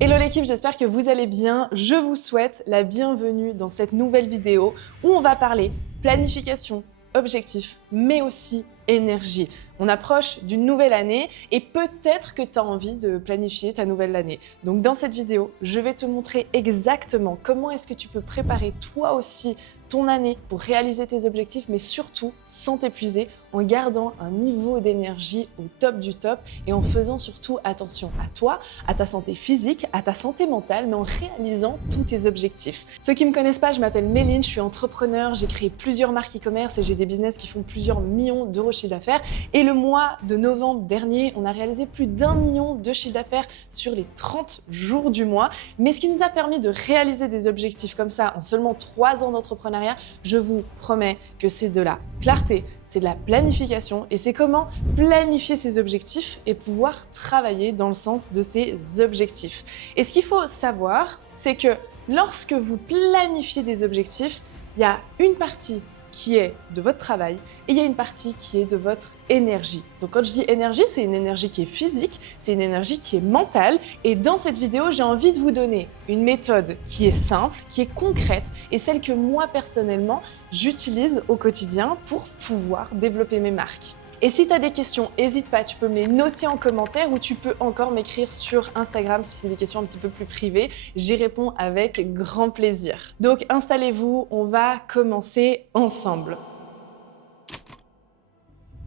Hello l'équipe, j'espère que vous allez bien. Je vous souhaite la bienvenue dans cette nouvelle vidéo où on va parler planification, objectifs, mais aussi énergie. On approche d'une nouvelle année et peut-être que tu as envie de planifier ta nouvelle année. Donc dans cette vidéo, je vais te montrer exactement comment est-ce que tu peux préparer toi aussi ton année pour réaliser tes objectifs, mais surtout sans t'épuiser, en gardant un niveau d'énergie au top du top et en faisant surtout attention à toi, à ta santé physique, à ta santé mentale, mais en réalisant tous tes objectifs. Ceux qui ne me connaissent pas, je m'appelle Méline, je suis entrepreneur, j'ai créé plusieurs marques e-commerce et j'ai des business qui font plusieurs millions d'euros de chiffre d'affaires. Et le mois de novembre dernier, on a réalisé plus d'1 million de chiffre d'affaires sur les 30 jours du mois. Mais ce qui nous a permis de réaliser des objectifs comme ça en seulement 3 ans d'entrepreneuriat, je vous promets que c'est de la clarté, c'est de la planification et c'est comment planifier ses objectifs et pouvoir travailler dans le sens de ces objectifs. Et ce qu'il faut savoir, c'est que lorsque vous planifiez des objectifs, il y a une partie qui est de votre travail et il y a une partie qui est de votre énergie. Donc quand je dis énergie, c'est une énergie qui est physique, c'est une énergie qui est mentale. Et dans cette vidéo, j'ai envie de vous donner une méthode qui est simple, qui est concrète et celle que moi personnellement, j'utilise au quotidien pour pouvoir développer mes marques. Et si tu as des questions, n'hésite pas, tu peux me les noter en commentaire ou tu peux encore m'écrire sur Instagram si c'est des questions un petit peu plus privées. J'y réponds avec grand plaisir. Donc installez-vous, on va commencer ensemble.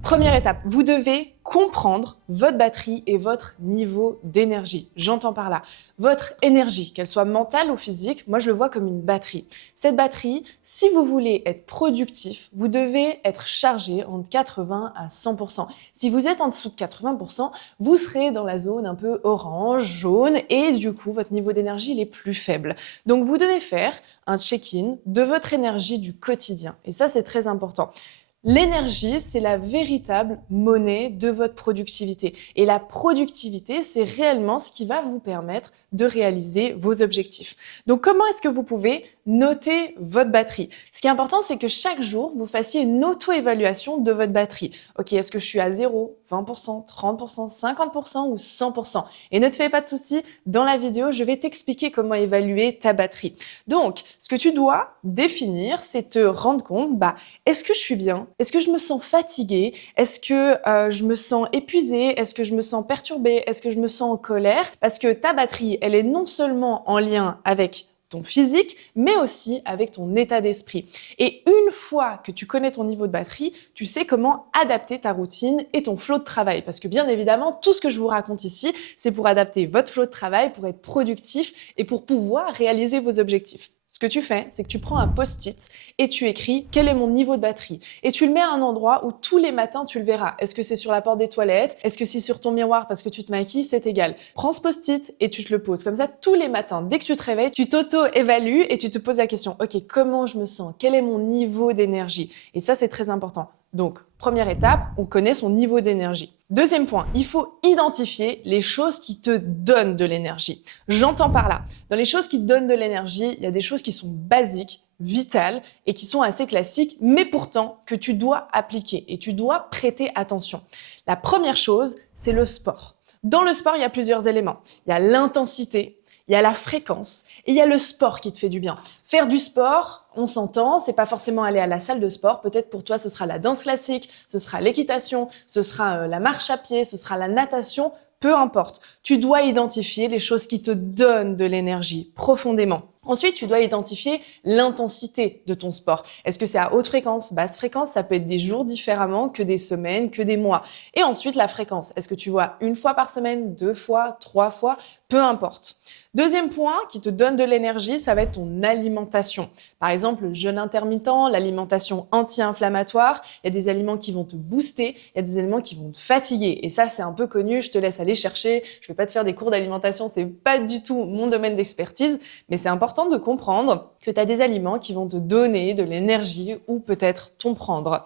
Première étape, vous devez comprendre votre batterie et votre niveau d'énergie. J'entends par là votre énergie, qu'elle soit mentale ou physique, moi je le vois comme une batterie. Cette batterie, si vous voulez être productif, vous devez être chargé entre 80 à 100%. Si vous êtes en dessous de 80%, vous serez dans la zone un peu orange, jaune et du coup votre niveau d'énergie il est plus faible. Donc vous devez faire un check-in de votre énergie du quotidien et ça c'est très important. L'énergie, c'est la véritable monnaie de votre productivité. Et la productivité, c'est réellement ce qui va vous permettre de réaliser vos objectifs. Donc, comment est-ce que vous pouvez noter votre batterie? Ce qui est important, c'est que chaque jour, vous fassiez une auto-évaluation de votre batterie. Ok, est-ce que je suis à 0, 20%, 30%, 50% ou 100%? Et ne te fais pas de soucis, dans la vidéo, je vais t'expliquer comment évaluer ta batterie. Donc, ce que tu dois définir, c'est te rendre compte, est-ce que je suis bien? Est-ce que je me sens fatiguée? Est-ce que je me sens épuisée? Est-ce que je me sens perturbée? Est-ce que je me sens en colère? Parce que ta batterie, elle est non seulement en lien avec ton physique, mais aussi avec ton état d'esprit. Et une fois que tu connais ton niveau de batterie, tu sais comment adapter ta routine et ton flot de travail. Parce que bien évidemment, tout ce que je vous raconte ici, c'est pour adapter votre flot de travail, pour être productif et pour pouvoir réaliser vos objectifs. Ce que tu fais, c'est que tu prends un post-it et tu écris quel est mon niveau de batterie. Et tu le mets à un endroit où tous les matins tu le verras. Est-ce que c'est sur la porte des toilettes? Est-ce que c'est sur ton miroir parce que tu te maquilles? C'est égal. Prends ce post-it et tu te le poses. Comme ça, tous les matins, dès que tu te réveilles, tu t'auto-évalues et tu te poses la question. Ok, comment je me sens? Quel est mon niveau d'énergie? Et ça, c'est très important. Donc, première étape, on connaît son niveau d'énergie. Deuxième point, il faut identifier les choses qui te donnent de l'énergie. J'entends par là, dans les choses qui te donnent de l'énergie, il y a des choses qui sont basiques, vitales et qui sont assez classiques, mais pourtant que tu dois appliquer et tu dois prêter attention. La première chose, c'est le sport. Dans le sport, il y a plusieurs éléments. Il y a l'intensité, il y a la fréquence et il y a le sport qui te fait du bien. Faire du sport, on s'entend, c'est pas forcément aller à la salle de sport. Peut-être pour toi, ce sera la danse classique, ce sera l'équitation, ce sera la marche à pied, ce sera la natation, peu importe. Tu dois identifier les choses qui te donnent de l'énergie profondément. Ensuite, tu dois identifier l'intensité de ton sport. Est-ce que c'est à haute fréquence, basse fréquence? Ça peut être des jours différemment que des semaines, que des mois. Et ensuite, la fréquence. Est-ce que tu vois une fois par semaine, 2 fois, 3 fois? Peu importe. Deuxième point qui te donne de l'énergie, ça va être ton alimentation. Par exemple, le jeûne intermittent, l'alimentation anti-inflammatoire. Il y a des aliments qui vont te booster, il y a des aliments qui vont te fatiguer. Et ça, c'est un peu connu, je te laisse aller chercher. Je ne vais pas te faire des cours d'alimentation, c'est pas du tout mon domaine d'expertise, mais c'est important de comprendre que tu as des aliments qui vont te donner de l'énergie ou peut-être t'en prendre.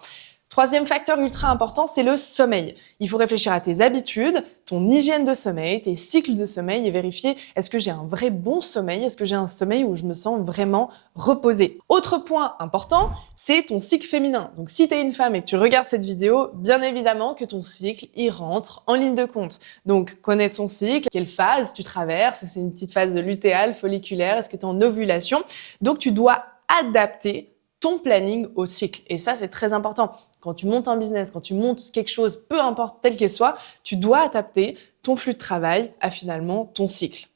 Troisième facteur ultra important, c'est le sommeil. Il faut réfléchir à tes habitudes, ton hygiène de sommeil, tes cycles de sommeil et vérifier est-ce que j'ai un vrai bon sommeil, est-ce que j'ai un sommeil où je me sens vraiment reposée. Autre point important, c'est ton cycle féminin. Donc si tu es une femme et que tu regardes cette vidéo, bien évidemment que ton cycle y rentre en ligne de compte. Donc connaître son cycle, quelle phase tu traverses, c'est une petite phase de lutéal, folliculaire, est-ce que tu es en ovulation. Donc tu dois adapter ton planning au cycle. Et ça, c'est très important. Quand tu montes un business, quand tu montes quelque chose, peu importe telle qu'elle soit, tu dois adapter ton flux de travail à finalement ton cycle.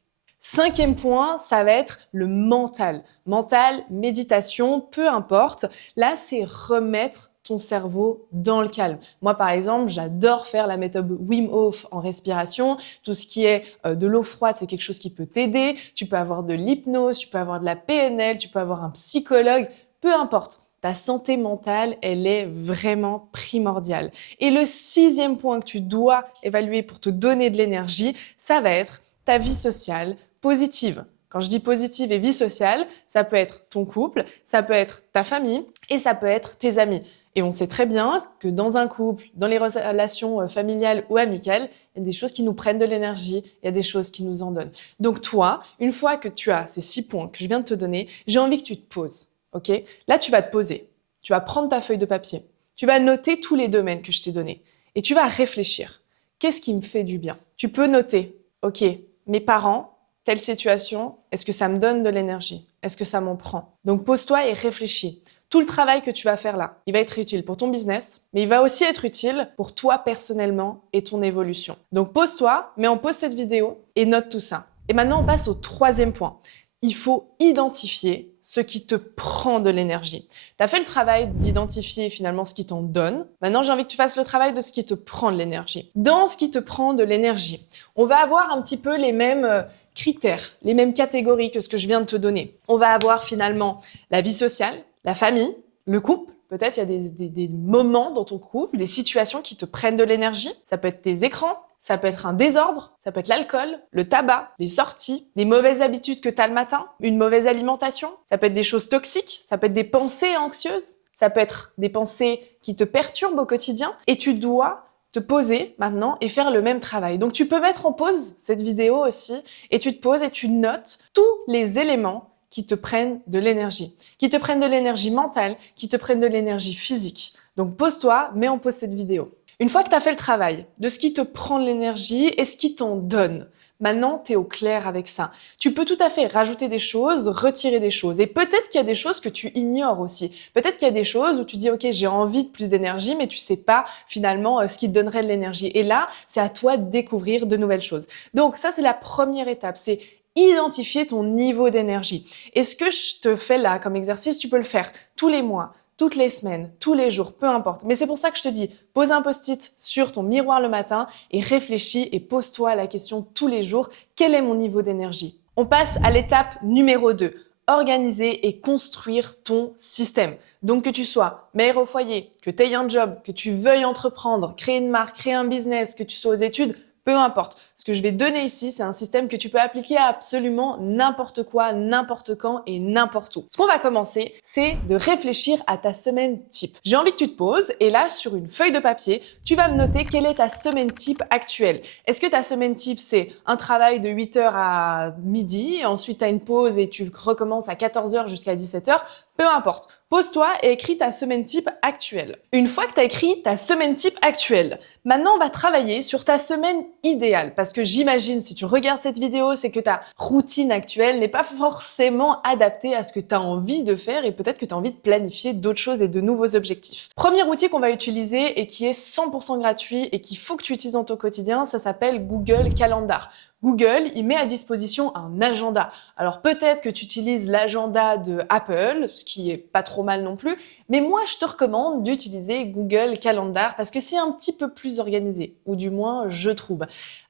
Cinquième point, ça va être le mental. Mental, méditation, peu importe. Là, c'est remettre ton cerveau dans le calme. Moi, par exemple, j'adore faire la méthode Wim Hof en respiration. Tout ce qui est de l'eau froide, c'est quelque chose qui peut t'aider. Tu peux avoir de l'hypnose, tu peux avoir de la PNL, tu peux avoir un psychologue, peu importe. Ta santé mentale, elle est vraiment primordiale. Et le sixième point que tu dois évaluer pour te donner de l'énergie, ça va être ta vie sociale positive. Quand je dis positive et vie sociale, ça peut être ton couple, ça peut être ta famille et ça peut être tes amis. Et on sait très bien que dans un couple, dans les relations familiales ou amicales, il y a des choses qui nous prennent de l'énergie, il y a des choses qui nous en donnent. Donc toi, une fois que tu as ces 6 points que je viens de te donner, j'ai envie que tu te poses. Ok ? Là, tu vas te poser. Tu vas prendre ta feuille de papier. Tu vas noter tous les domaines que je t'ai donnés. Et tu vas réfléchir. Qu'est-ce qui me fait du bien ? Tu peux noter. Ok, mes parents, telle situation, est-ce que ça me donne de l'énergie ? Est-ce que ça m'en prend ? Donc pose-toi et réfléchis. Tout le travail que tu vas faire là, il va être utile pour ton business, mais il va aussi être utile pour toi personnellement et ton évolution. Donc pose-toi, mets en pause cette vidéo et note tout ça. Et maintenant, on passe au troisième point. Il faut identifier ce qui te prend de l'énergie. Tu as fait le travail d'identifier finalement ce qui t'en donne. Maintenant, j'ai envie que tu fasses le travail de ce qui te prend de l'énergie. Dans ce qui te prend de l'énergie, on va avoir un petit peu les mêmes critères, les mêmes catégories que ce que je viens de te donner. On va avoir finalement la vie sociale, la famille, le couple. Peut-être il y a des moments dans ton couple, des situations qui te prennent de l'énergie. Ça peut être tes écrans, ça peut être un désordre, ça peut être l'alcool, le tabac, les sorties, des mauvaises habitudes que tu as le matin, une mauvaise alimentation, ça peut être des choses toxiques, ça peut être des pensées anxieuses, ça peut être des pensées qui te perturbent au quotidien et tu dois te poser maintenant et faire le même travail. Donc tu peux mettre en pause cette vidéo aussi et tu te poses et tu notes tous les éléments qui te prennent de l'énergie, qui te prennent de l'énergie mentale, qui te prennent de l'énergie physique. Donc pose-toi, mets en pause cette vidéo. Une fois que tu as fait le travail de ce qui te prend de l'énergie et ce qui t'en donne, maintenant tu es au clair avec ça. Tu peux tout à fait rajouter des choses, retirer des choses. Et peut-être qu'il y a des choses que tu ignores aussi. Peut-être qu'il y a des choses où tu dis « Ok, j'ai envie de plus d'énergie », mais tu sais pas finalement ce qui te donnerait de l'énergie. Et là, c'est à toi de découvrir de nouvelles choses. Donc ça, c'est la première étape. C'est identifier ton niveau d'énergie. Et ce que je te fais là comme exercice, tu peux le faire tous les mois, toutes les semaines, tous les jours, peu importe. Mais c'est pour ça que je te dis, pose un post-it sur ton miroir le matin et réfléchis et pose-toi la question tous les jours, quel est mon niveau d'énergie ? On passe à l'étape numéro 2, organiser et construire ton système. Donc que tu sois mère au foyer, que tu aies un job, que tu veuilles entreprendre, créer une marque, créer un business, que tu sois aux études, peu importe. Ce que je vais te donner ici, c'est un système que tu peux appliquer à absolument n'importe quoi, n'importe quand et n'importe où. Ce qu'on va commencer, c'est de réfléchir à ta semaine type. J'ai envie que tu te poses et là, sur une feuille de papier, tu vas me noter quelle est ta semaine type actuelle. Est-ce que ta semaine type, c'est un travail de 8h à midi, et ensuite tu as une pause et tu recommences à 14h jusqu'à 17h? Peu importe. Pose-toi et écris ta semaine type actuelle. Une fois que tu as écrit ta semaine type actuelle, maintenant on va travailler sur ta semaine idéale. Parce que j'imagine, si tu regardes cette vidéo, c'est que ta routine actuelle n'est pas forcément adaptée à ce que tu as envie de faire et peut-être que tu as envie de planifier d'autres choses et de nouveaux objectifs. Premier outil qu'on va utiliser et qui est 100% gratuit et qu'il faut que tu utilises dans ton quotidien, ça s'appelle Google Calendar. Google, il met à disposition un agenda. Alors peut-être que tu utilises l'agenda de Apple, ce qui est pas trop mal non plus, mais moi je te recommande d'utiliser Google Calendar parce que c'est un petit peu plus organisé, ou du moins je trouve.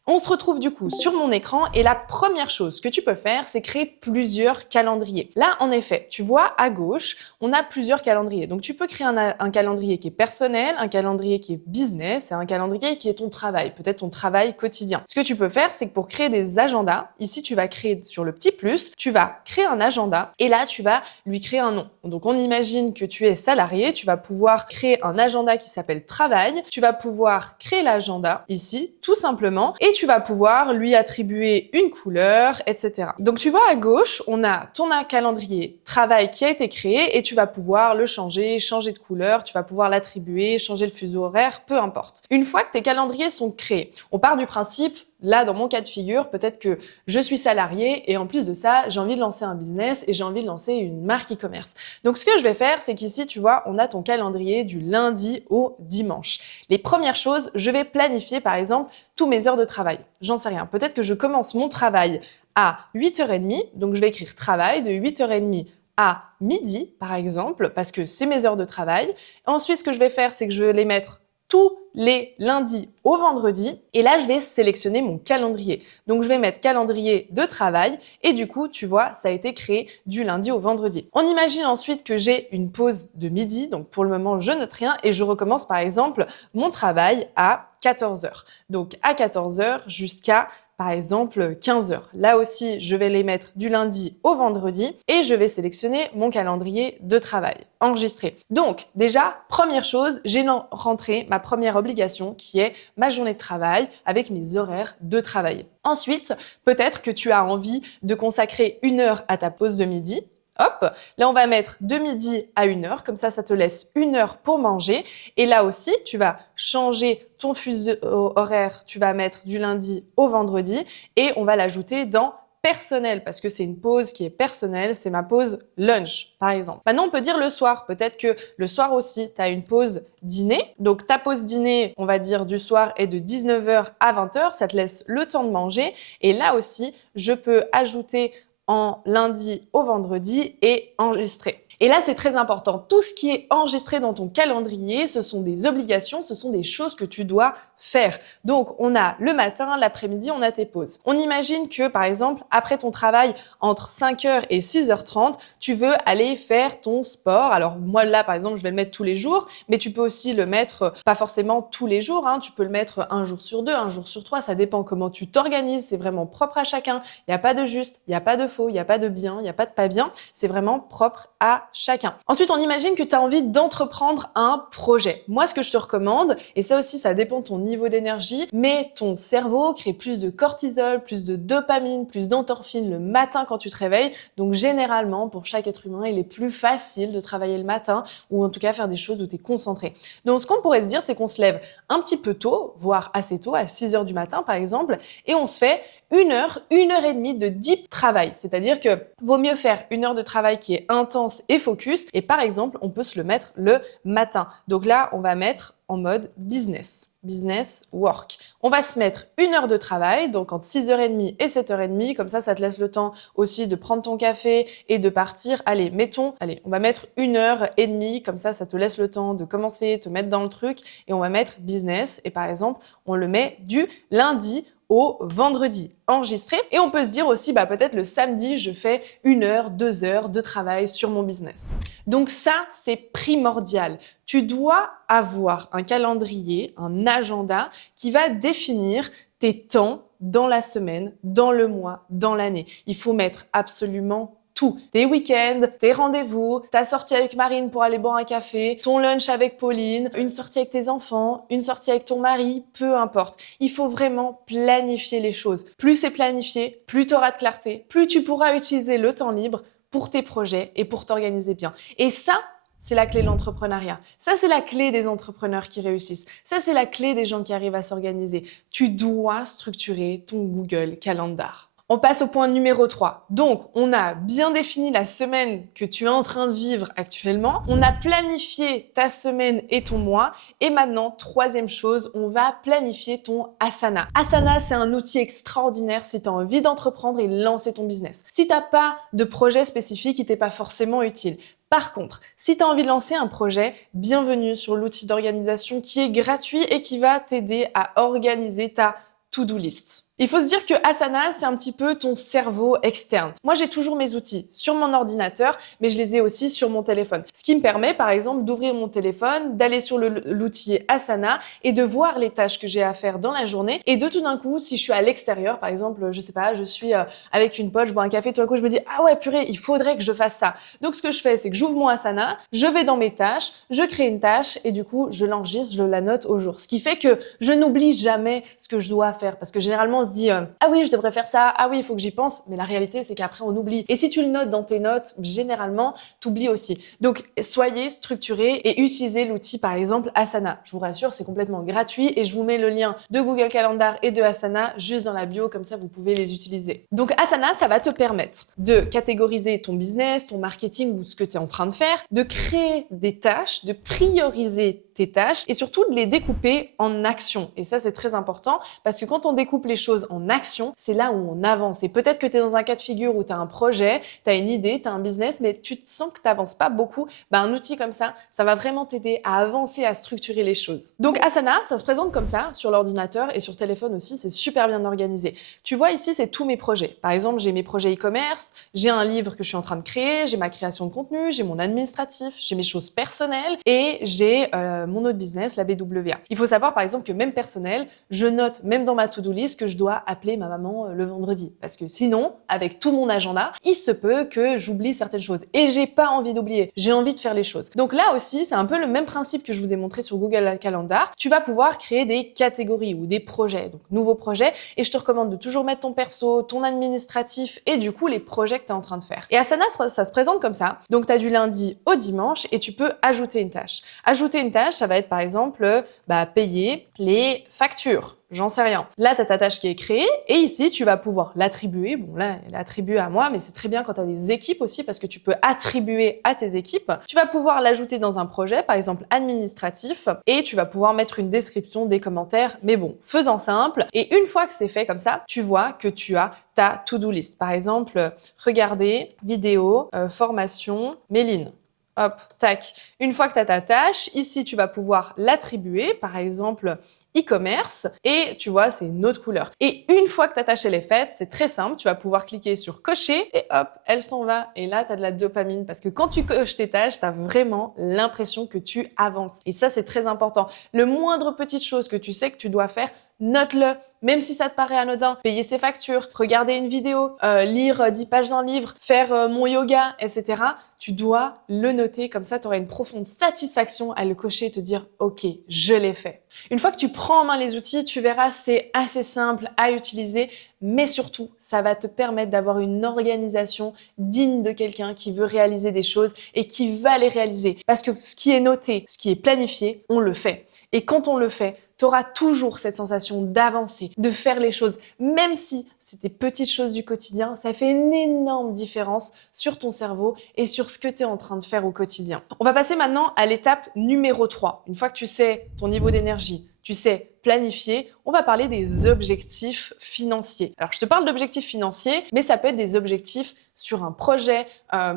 On se retrouve du coup sur mon écran et la première chose que tu peux faire, c'est créer plusieurs calendriers. Là, en effet, tu vois à gauche, on a plusieurs calendriers. Donc, tu peux créer un calendrier qui est personnel, un calendrier qui est business et un calendrier qui est ton travail, peut-être ton travail quotidien. Ce que tu peux faire, c'est que pour créer des agendas, ici, tu vas créer sur le petit plus, tu vas créer un agenda et là, tu vas lui créer un nom. Donc, on imagine que tu es salarié, tu vas pouvoir créer un agenda qui s'appelle travail, tu vas pouvoir créer l'agenda ici, tout simplement, et tu vas pouvoir lui attribuer une couleur, etc. Donc tu vois à gauche, on a ton calendrier travail qui a été créé et tu vas pouvoir le changer, changer de couleur, tu vas pouvoir l'attribuer, changer le fuseau horaire, peu importe. Une fois que tes calendriers sont créés, on part du principe, là dans mon cas de figure, peut-être que je suis salarié et en plus de ça, j'ai envie de lancer un business et j'ai envie de lancer une marque e-commerce. Donc ce que je vais faire, c'est qu'ici, tu vois, on a ton calendrier du lundi au dimanche. Les premières choses, je vais planifier par exemple tous mes heures de travail. J'en sais rien. Peut-être que je commence mon travail à 8h30, donc je vais écrire travail de 8h30 à midi, par exemple, parce que c'est mes heures de travail. Ensuite, ce que je vais faire, c'est que je vais les mettre tous les lundis au vendredi et là, je vais sélectionner mon calendrier. Donc, je vais mettre calendrier de travail et du coup, tu vois, ça a été créé du lundi au vendredi. On imagine ensuite que j'ai une pause de midi, donc pour le moment, je note rien et je recommence par exemple mon travail à 14h. Donc, à 14h jusqu'à par exemple 15 heures. Là aussi, je vais les mettre du lundi au vendredi et je vais sélectionner mon calendrier de travail, enregistré. Donc déjà, première chose, j'ai rentré ma première obligation qui est ma journée de travail avec mes horaires de travail. Ensuite, peut-être que tu as envie de consacrer 1 heure à ta pause de midi. Hop, là on va mettre de midi à 1 heure, comme ça te laisse 1 heure pour manger. Et là aussi, tu vas changer ton fuseau horaire, tu vas mettre du lundi au vendredi et on va l'ajouter dans personnel parce que c'est une pause qui est personnelle, c'est ma pause lunch par exemple. Maintenant, on peut dire le soir. Peut-être que le soir aussi, tu as une pause dîner. Donc ta pause dîner, on va dire du soir, est de 19h à 20h. Ça te laisse le temps de manger. Et là aussi, je peux ajouter en lundi au vendredi et enregistrer. Et là, c'est très important. Tout ce qui est enregistré dans ton calendrier, ce sont des obligations, ce sont des choses que tu dois faire. Donc, on a le matin, l'après-midi, on a tes pauses. On imagine que, par exemple, après ton travail, entre 5h et 6h30, tu veux aller faire ton sport. Alors, moi, là, par exemple, je vais le mettre tous les jours, mais tu peux aussi le mettre, pas forcément tous les jours, hein, tu peux le mettre un jour sur 2, un jour sur 3, ça dépend comment tu t'organises, c'est vraiment propre à chacun. Il n'y a pas de juste, il n'y a pas de faux, il n'y a pas de bien, il n'y a pas de pas bien, c'est vraiment propre à chacun. Ensuite, on imagine que tu as envie d'entreprendre un projet. Moi, ce que je te recommande, et ça aussi, ça dépend de ton niveau d'énergie, mais ton cerveau crée plus de cortisol, plus de dopamine, plus d'endorphine le matin quand tu te réveilles. Donc, généralement, pour chaque être humain, il est plus facile de travailler le matin ou en tout cas faire des choses où tu es concentré. Donc, ce qu'on pourrait se dire, c'est qu'on se lève un petit peu tôt, voire assez tôt, à 6h du matin par exemple, et on se fait 1 heure, 1 heure et demie de deep travail. C'est-à-dire que vaut mieux faire 1 heure de travail qui est intense et focus. Et par exemple, on peut se le mettre le matin. Donc là, on va mettre en mode business, business work. On va se mettre 1 heure de travail, donc entre 6h30 et 7h30. Comme ça te laisse le temps aussi de prendre ton café et de partir. Allez, on va mettre 1 heure et demie. Comme ça te laisse le temps de commencer, te mettre dans le truc. Et on va mettre business. Et par exemple, on le met du lundi au vendredi enregistré. Et on peut se dire aussi, peut-être le samedi, je fais 1 heure, 2 heures de travail sur mon business. Donc ça, c'est primordial. Tu dois avoir un calendrier, un agenda qui va définir tes temps dans la semaine, dans le mois, dans l'année. Il faut mettre absolument tout. Tes week-ends, tes rendez-vous, ta sortie avec Marine pour aller boire un café, ton lunch avec Pauline, une sortie avec tes enfants, une sortie avec ton mari, peu importe. Il faut vraiment planifier les choses. Plus c'est planifié, plus tu auras de clarté, plus tu pourras utiliser le temps libre pour tes projets et pour t'organiser bien. Et ça, c'est la clé de l'entrepreneuriat. Ça, c'est la clé des entrepreneurs qui réussissent. Ça, c'est la clé des gens qui arrivent à s'organiser. Tu dois structurer ton Google Calendar. On passe au point numéro 3. Donc, on a bien défini la semaine que tu es en train de vivre actuellement. On a planifié ta semaine et ton mois. Et maintenant, troisième chose, on va planifier ton Asana. Asana, c'est un outil extraordinaire si tu as envie d'entreprendre et lancer ton business. Si tu n'as pas de projet spécifique, il t'est pas forcément utile. Par contre, si tu as envie de lancer un projet, bienvenue sur l'outil d'organisation qui est gratuit et qui va t'aider à organiser ta to-do list. Il faut se dire que Asana, c'est un petit peu ton cerveau externe. Moi, j'ai toujours mes outils sur mon ordinateur, mais je les ai aussi sur mon téléphone. Ce qui me permet, par exemple, d'ouvrir mon téléphone, d'aller sur l'outil Asana et de voir les tâches que j'ai à faire dans la journée. Et de tout d'un coup, si je suis à l'extérieur, par exemple, je sais pas, je suis avec une pote, je bois un café, tout d'un coup, je me dis « Ah ouais, purée, il faudrait que je fasse ça ». Donc, ce que je fais, c'est que j'ouvre mon Asana, je vais dans mes tâches, je crée une tâche et du coup, je l'enregistre, je la note au jour. Ce qui fait que je n'oublie jamais ce que je dois faire parce que généralement, on se dit ah oui, je devrais faire ça, ah oui, il faut que j'y pense, mais la réalité, c'est qu'après, on oublie. Et si tu le notes dans tes notes, généralement, tu oublies aussi. Donc, soyez structurés et utilisez l'outil, par exemple, Asana. Je vous rassure, c'est complètement gratuit et je vous mets le lien de Google Calendar et de Asana juste dans la bio, comme ça, vous pouvez les utiliser. Donc, Asana, ça va te permettre de catégoriser ton business, ton marketing ou ce que tu es en train de faire, de créer des tâches, de prioriser tes tâches et surtout de les découper en actions. Et ça, c'est très important parce que quand on découpe les choses en actions, c'est là où on avance. Et peut-être que tu es dans un cas de figure où tu as un projet, tu as une idée, tu as un business, mais tu te sens que tu n'avances pas beaucoup. Un outil comme ça va vraiment t'aider à avancer, à structurer les choses. Donc Asana, ça se présente comme ça sur l'ordinateur et sur téléphone aussi, c'est super bien organisé. Tu vois ici, c'est tous mes projets. Par exemple, j'ai mes projets e-commerce, j'ai un livre que je suis en train de créer, j'ai ma création de contenu, j'ai mon administratif, j'ai mes choses personnelles et j'ai mon autre business, la BWA. Il faut savoir par exemple que même personnel, je note même dans ma to-do list que je dois appeler ma maman le vendredi. Parce que sinon, avec tout mon agenda, il se peut que j'oublie certaines choses. Et j'ai pas envie d'oublier, j'ai envie de faire les choses. Donc là aussi, c'est un peu le même principe que je vous ai montré sur Google Calendar. Tu vas pouvoir créer des catégories ou des projets, donc nouveaux projets. Et je te recommande de toujours mettre ton perso, ton administratif et du coup les projets que tu es en train de faire. Et Asana, ça se présente comme ça. Donc tu as du lundi au dimanche et tu peux ajouter une tâche. Ajouter une tâche, ça va être par exemple payer les factures. J'en sais rien. Là, tu as ta tâche qui est créée et ici, tu vas pouvoir l'attribuer. Bon, là, elle est attribuée à moi, mais c'est très bien quand tu as des équipes aussi parce que tu peux attribuer à tes équipes. Tu vas pouvoir l'ajouter dans un projet, par exemple administratif, et tu vas pouvoir mettre une description, des commentaires. Mais bon, faisant simple. Et une fois que c'est fait comme ça, tu vois que tu as ta to-do list. Par exemple, regardez, vidéo, formation, Méline. Hop, tac. Une fois que tu as ta tâche, ici, tu vas pouvoir l'attribuer, par exemple, e-commerce, et tu vois, c'est une autre couleur. Et une fois que ta tâche elle est faite, c'est très simple, tu vas pouvoir cliquer sur cocher et hop, elle s'en va. Et là, tu as de la dopamine parce que quand tu coches tes tâches, tu as vraiment l'impression que tu avances. Et ça, c'est très important. Le moindre petite chose que tu sais que tu dois faire, note-le. Même si ça te paraît anodin, payer ses factures, regarder une vidéo, lire 10 pages d'un livre, faire mon yoga, etc. Tu dois le noter, comme ça tu auras une profonde satisfaction à le cocher et te dire « Ok, je l'ai fait ». Une fois que tu prends en main les outils, tu verras, c'est assez simple à utiliser, mais surtout, ça va te permettre d'avoir une organisation digne de quelqu'un qui veut réaliser des choses et qui va les réaliser. Parce que ce qui est noté, ce qui est planifié, on le fait. Et quand on le fait, tu auras toujours cette sensation d'avancer, de faire les choses, même si c'est des petites choses du quotidien, ça fait une énorme différence sur ton cerveau et sur ce que tu es en train de faire au quotidien. On va passer maintenant à l'étape numéro 3. Une fois que tu sais ton niveau d'énergie, tu sais planifier, on va parler des objectifs financiers. Alors, je te parle d'objectifs financiers, mais ça peut être des objectifs sur un projet,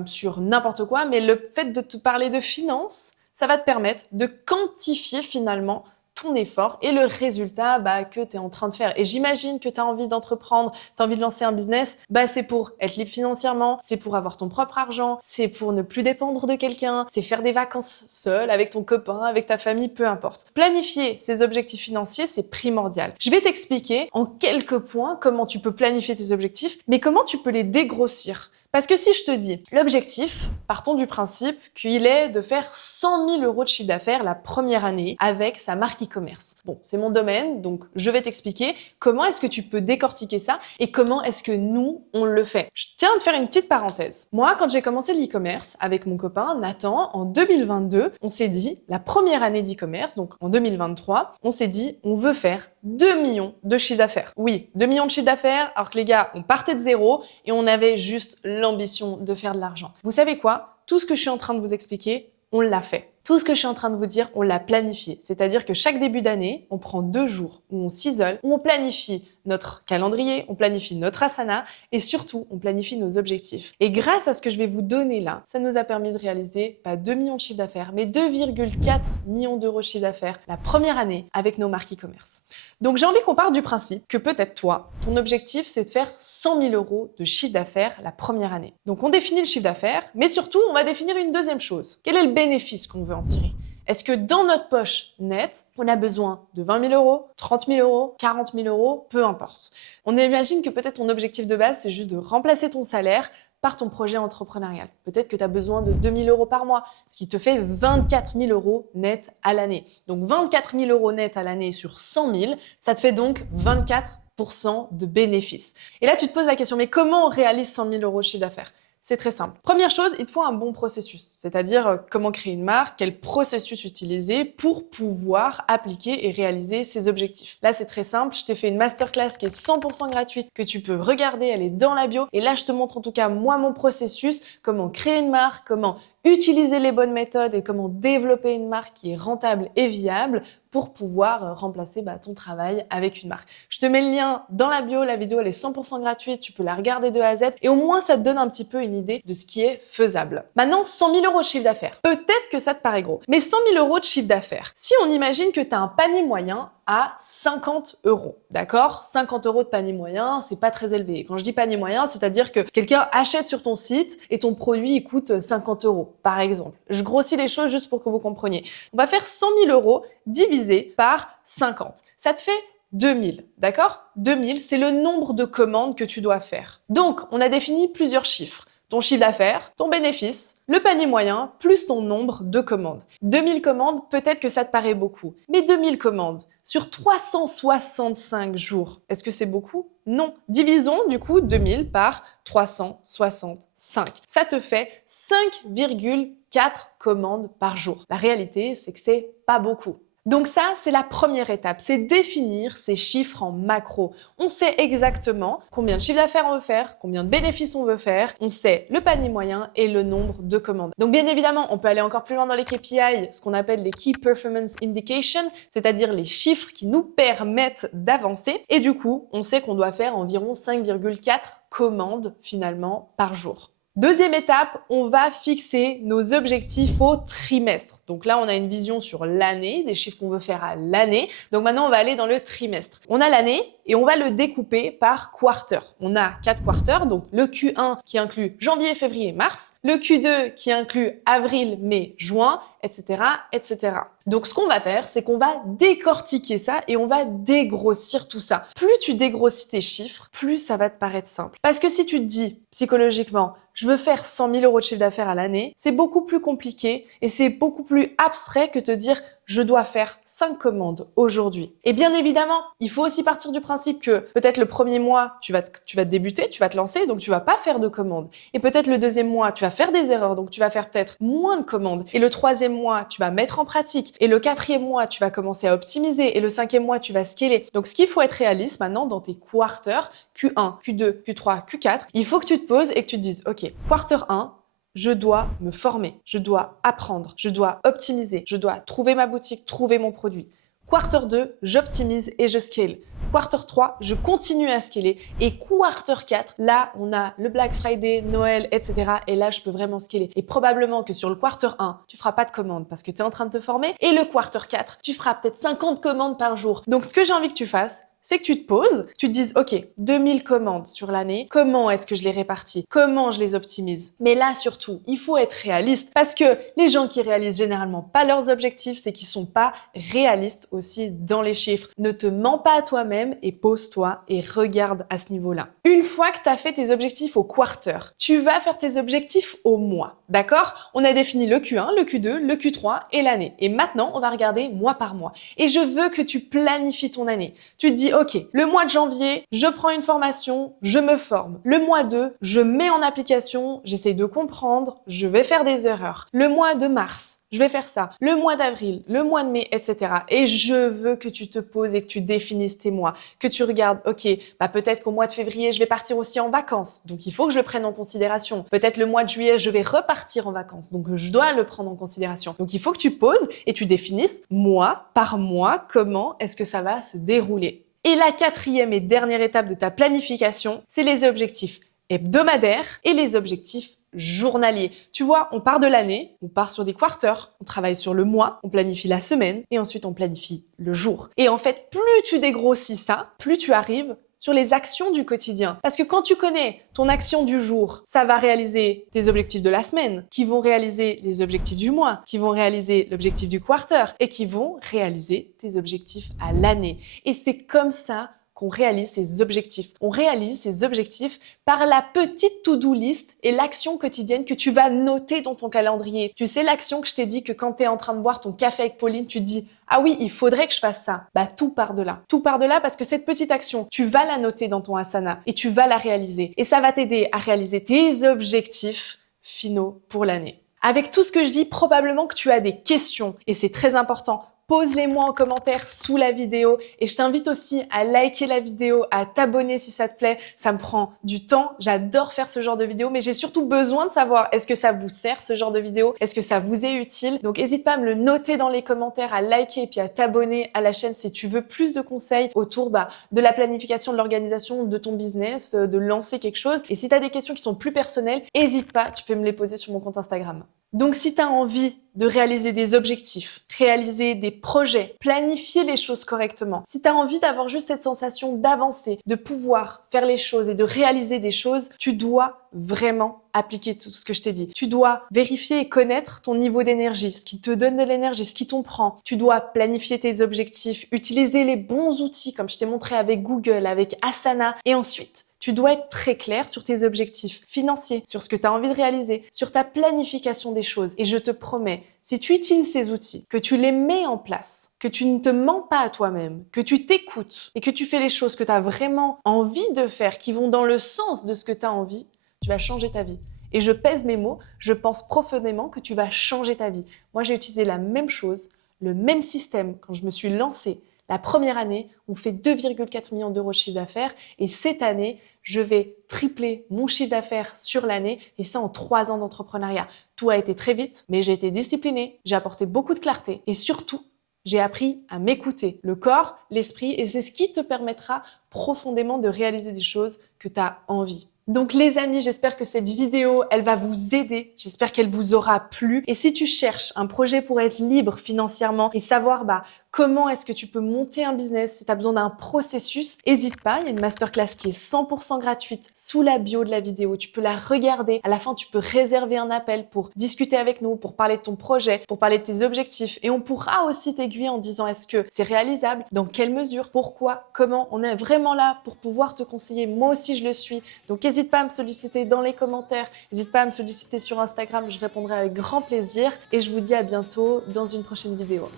sur n'importe quoi, mais le fait de te parler de finances, ça va te permettre de quantifier finalement ton effort et le résultat que tu es en train de faire. Et j'imagine que tu as envie d'entreprendre, tu as envie de lancer un business, c'est pour être libre financièrement, c'est pour avoir ton propre argent, c'est pour ne plus dépendre de quelqu'un, c'est faire des vacances seul, avec ton copain, avec ta famille, peu importe. Planifier ces objectifs financiers, c'est primordial. Je vais t'expliquer en quelques points comment tu peux planifier tes objectifs, mais comment tu peux les dégrossir. Parce que si je te dis, l'objectif, partons du principe qu'il est de faire 100 000 € de chiffre d'affaires la première année avec sa marque e-commerce. Bon, c'est mon domaine, donc je vais t'expliquer comment est-ce que tu peux décortiquer ça et comment est-ce que nous, on le fait. Je tiens à te faire une petite parenthèse. Moi, quand j'ai commencé l'e-commerce avec mon copain Nathan, en 2022, on s'est dit, la première année d'e-commerce, donc en 2023, on s'est dit, on veut faire 2 millions de chiffre d'affaires. Oui, 2 millions de chiffre d'affaires, alors que les gars, on partait de zéro et on avait juste l'ambition de faire de l'argent. Vous savez quoi? Tout ce que je suis en train de vous expliquer, on l'a fait. Tout ce que je suis en train de vous dire, on l'a planifié. C'est-à-dire que chaque début d'année, on prend 2 jours où on s'isole, où on planifie notre calendrier, on planifie notre asana et surtout, on planifie nos objectifs. Et grâce à ce que je vais vous donner là, ça nous a permis de réaliser pas 2 millions de chiffre d'affaires, mais 2,4 millions d'euros de chiffre d'affaires la première année avec nos marques e-commerce. Donc j'ai envie qu'on parte du principe que peut-être toi, ton objectif c'est de faire 100 000 euros de chiffre d'affaires la première année. Donc on définit le chiffre d'affaires, mais surtout on va définir une deuxième chose. Quel est le bénéfice qu'on veut en tirer ? Est-ce que dans notre poche nette, on a besoin de 20 000 euros, 30 000 euros, 40 000 euros, peu importe. On imagine que peut-être ton objectif de base, c'est juste de remplacer ton salaire par ton projet entrepreneurial. Peut-être que tu as besoin de 2 000 euros par mois, ce qui te fait 24 000 euros net à l'année. Donc 24 000 euros net à l'année sur 100 000, ça te fait donc 24% de bénéfices. Et là, tu te poses la question, mais comment on réalise 100 000 euros de chiffre d'affaires ? C'est très simple. Première chose, il te faut un bon processus, c'est-à-dire comment créer une marque, quel processus utiliser pour pouvoir appliquer et réaliser ses objectifs. Là, c'est très simple. Je t'ai fait une masterclass qui est 100% gratuite, que tu peux regarder, elle est dans la bio. Et là, je te montre en tout cas, moi, mon processus, comment créer une marque, comment utiliser les bonnes méthodes et comment développer une marque qui est rentable et viable pour pouvoir remplacer ton travail avec une marque. Je te mets le lien dans la bio, la vidéo elle est 100% gratuite, tu peux la regarder de A à Z et au moins ça te donne un petit peu une idée de ce qui est faisable. Maintenant, 100 000 euros de chiffre d'affaires. Peut-être que ça te paraît gros, mais 100 000 euros de chiffre d'affaires, si on imagine que tu as un panier moyen à 50 euros, d'accord ? 50 euros de panier moyen, c'est pas très élevé. Quand je dis panier moyen, c'est-à-dire que quelqu'un achète sur ton site et ton produit il coûte 50 euros, par exemple. Je grossis les choses juste pour que vous compreniez. On va faire 100 000 euros divisé par 50. Ça te fait 2000, d'accord ? 2000, c'est le nombre de commandes que tu dois faire. Donc, on a défini plusieurs chiffres. Ton chiffre d'affaires, ton bénéfice, le panier moyen, plus ton nombre de commandes. 2000 commandes, peut-être que ça te paraît beaucoup. Mais 2000 commandes sur 365 jours, est-ce que c'est beaucoup ? Non. Divisons du coup 2000 par 365. Ça te fait 5,4 commandes par jour. La réalité, c'est que c'est pas beaucoup. Donc ça, c'est la première étape, c'est définir ces chiffres en macro. On sait exactement combien de chiffre d'affaires on veut faire, combien de bénéfices on veut faire, on sait le panier moyen et le nombre de commandes. Donc bien évidemment, on peut aller encore plus loin dans les KPI, ce qu'on appelle les Key Performance Indications, c'est-à-dire les chiffres qui nous permettent d'avancer. Et du coup, on sait qu'on doit faire environ 5,4 commandes finalement par jour. Deuxième étape, on va fixer nos objectifs au trimestre. Donc là, on a une vision sur l'année, des chiffres qu'on veut faire à l'année. Donc maintenant, on va aller dans le trimestre. On a l'année et on va le découper par quarter. On a 4 quarters, donc le Q1 qui inclut janvier, février, mars, le Q2 qui inclut avril, mai, juin, etc., etc. Donc ce qu'on va faire, c'est qu'on va décortiquer ça et on va dégrossir tout ça. Plus tu dégrossis tes chiffres, plus ça va te paraître simple. Parce que si tu te dis psychologiquement, je veux faire 100 000 euros de chiffre d'affaires à l'année, c'est beaucoup plus compliqué et c'est beaucoup plus abstrait que te dire je dois faire 5 commandes aujourd'hui. Et bien évidemment, il faut aussi partir du principe que peut-être le premier mois, tu vas te débuter, tu vas te lancer, donc tu vas pas faire de commandes. Et peut-être le deuxième mois, tu vas faire des erreurs, donc tu vas faire peut-être moins de commandes. Et le troisième mois, tu vas mettre en pratique. Et le quatrième mois, tu vas commencer à optimiser. Et le cinquième mois, tu vas scaler. Donc ce qu'il faut être réaliste maintenant dans tes quarters, Q1, Q2, Q3, Q4, il faut que tu te poses et que tu te dises, ok, quarter 1, je dois me former, je dois apprendre, je dois optimiser, je dois trouver ma boutique, trouver mon produit. Quarter 2, j'optimise et je scale. Quarter 3, je continue à scaler. Et quarter 4, là, on a le Black Friday, Noël, etc. Et là, je peux vraiment scaler. Et probablement que sur le quarter 1, tu feras pas de commandes parce que tu es en train de te former. Et le quarter 4, tu feras peut-être 50 commandes par jour. Donc, ce que j'ai envie que tu fasses, c'est que tu te poses, tu te dises, ok, 2000 commandes sur l'année, comment est-ce que je les répartis? Comment je les optimise? Mais là, surtout, il faut être réaliste parce que les gens qui réalisent généralement pas leurs objectifs, c'est qu'ils sont pas réalistes aussi dans les chiffres. Ne te mens pas à toi-même et pose-toi et regarde à ce niveau-là. Une fois que tu as fait tes objectifs au quarter, tu vas faire tes objectifs au mois, d'accord? On a défini le Q1, le Q2, le Q3 et l'année. Et maintenant, on va regarder mois par mois. Et je veux que tu planifies ton année. Tu te dis, ok, le mois de janvier, je prends une formation, je me forme. Le mois 2, je mets en application, j'essaie de comprendre, je vais faire des erreurs. Le mois de mars, je vais faire ça. Le mois d'avril, le mois de mai, etc. Et je veux que tu te poses et que tu définisses tes mois, que tu regardes, ok, peut-être qu'au mois de février, je vais partir aussi en vacances. Donc, il faut que je le prenne en considération. Peut-être le mois de juillet, je vais repartir en vacances. Donc, je dois le prendre en considération. Donc, il faut que tu poses et tu définisses mois par mois comment est-ce que ça va se dérouler. Et la quatrième et dernière étape de ta planification, c'est les objectifs hebdomadaires et les objectifs journaliers. Tu vois, on part de l'année, on part sur des quarters, on travaille sur le mois, on planifie la semaine et ensuite on planifie le jour. Et en fait, plus tu dégrossis ça, plus tu arrives sur les actions du quotidien. Parce que quand tu connais ton action du jour, ça va réaliser tes objectifs de la semaine, qui vont réaliser les objectifs du mois, qui vont réaliser l'objectif du quarter et qui vont réaliser tes objectifs à l'année. Et c'est comme ça qu'on réalise ces objectifs. On réalise ces objectifs par la petite to-do list et l'action quotidienne que tu vas noter dans ton calendrier. Tu sais, l'action que je t'ai dit que quand tu es en train de boire ton café avec Pauline, tu te dis « Ah oui, il faudrait que je fasse ça ». Bah tout part de là. Tout part de là parce que cette petite action, tu vas la noter dans ton asana et tu vas la réaliser. Et ça va t'aider à réaliser tes objectifs finaux pour l'année. Avec tout ce que je dis, probablement que tu as des questions et c'est très important. Pose-les-moi en commentaire sous la vidéo et je t'invite aussi à liker la vidéo, à t'abonner si ça te plaît. Ça me prend du temps, j'adore faire ce genre de vidéo, mais j'ai surtout besoin de savoir est-ce que ça vous sert ce genre de vidéo, est-ce que ça vous est utile. Donc n'hésite pas à me le noter dans les commentaires, à liker et puis à t'abonner à la chaîne si tu veux plus de conseils autour de la planification, de l'organisation de ton business, de lancer quelque chose. Et si tu as des questions qui sont plus personnelles, n'hésite pas, tu peux me les poser sur mon compte Instagram. Donc si tu as envie de réaliser des objectifs, réaliser des projets, planifier les choses correctement, si tu as envie d'avoir juste cette sensation d'avancer, de pouvoir faire les choses et de réaliser des choses, tu dois vraiment appliquer tout ce que je t'ai dit. Tu dois vérifier et connaître ton niveau d'énergie, ce qui te donne de l'énergie, ce qui t'en prend. Tu dois planifier tes objectifs, utiliser les bons outils comme je t'ai montré avec Google, avec Asana et ensuite tu dois être très clair sur tes objectifs financiers, sur ce que tu as envie de réaliser, sur ta planification des choses. Et je te promets, si tu utilises ces outils, que tu les mets en place, que tu ne te mens pas à toi-même, que tu t'écoutes et que tu fais les choses que tu as vraiment envie de faire, qui vont dans le sens de ce que tu as envie, tu vas changer ta vie. Et je pèse mes mots, je pense profondément que tu vas changer ta vie. Moi, j'ai utilisé la même chose, le même système quand je me suis lancée. La première année, on fait 2,4 millions d'euros de chiffre d'affaires et cette année, je vais tripler mon chiffre d'affaires sur l'année et ça en 3 ans d'entrepreneuriat. Tout a été très vite, mais j'ai été disciplinée, j'ai apporté beaucoup de clarté et surtout, j'ai appris à m'écouter, le corps, l'esprit et c'est ce qui te permettra profondément de réaliser des choses que tu as envie. Donc les amis, j'espère que cette vidéo, elle va vous aider. J'espère qu'elle vous aura plu. Et si tu cherches un projet pour être libre financièrement et savoir comment est-ce que tu peux monter un business, si tu as besoin d'un processus, n'hésite pas, il y a une masterclass qui est 100% gratuite sous la bio de la vidéo. Tu peux la regarder. À la fin, tu peux réserver un appel pour discuter avec nous, pour parler de ton projet, pour parler de tes objectifs. Et on pourra aussi t'aiguiller en disant est-ce que c'est réalisable, dans quelle mesure, pourquoi, comment. On est vraiment là pour pouvoir te conseiller. Moi aussi, je le suis. Donc, n'hésite pas à me solliciter dans les commentaires. N'hésite pas à me solliciter sur Instagram. Je répondrai avec grand plaisir. Et je vous dis à bientôt dans une prochaine vidéo.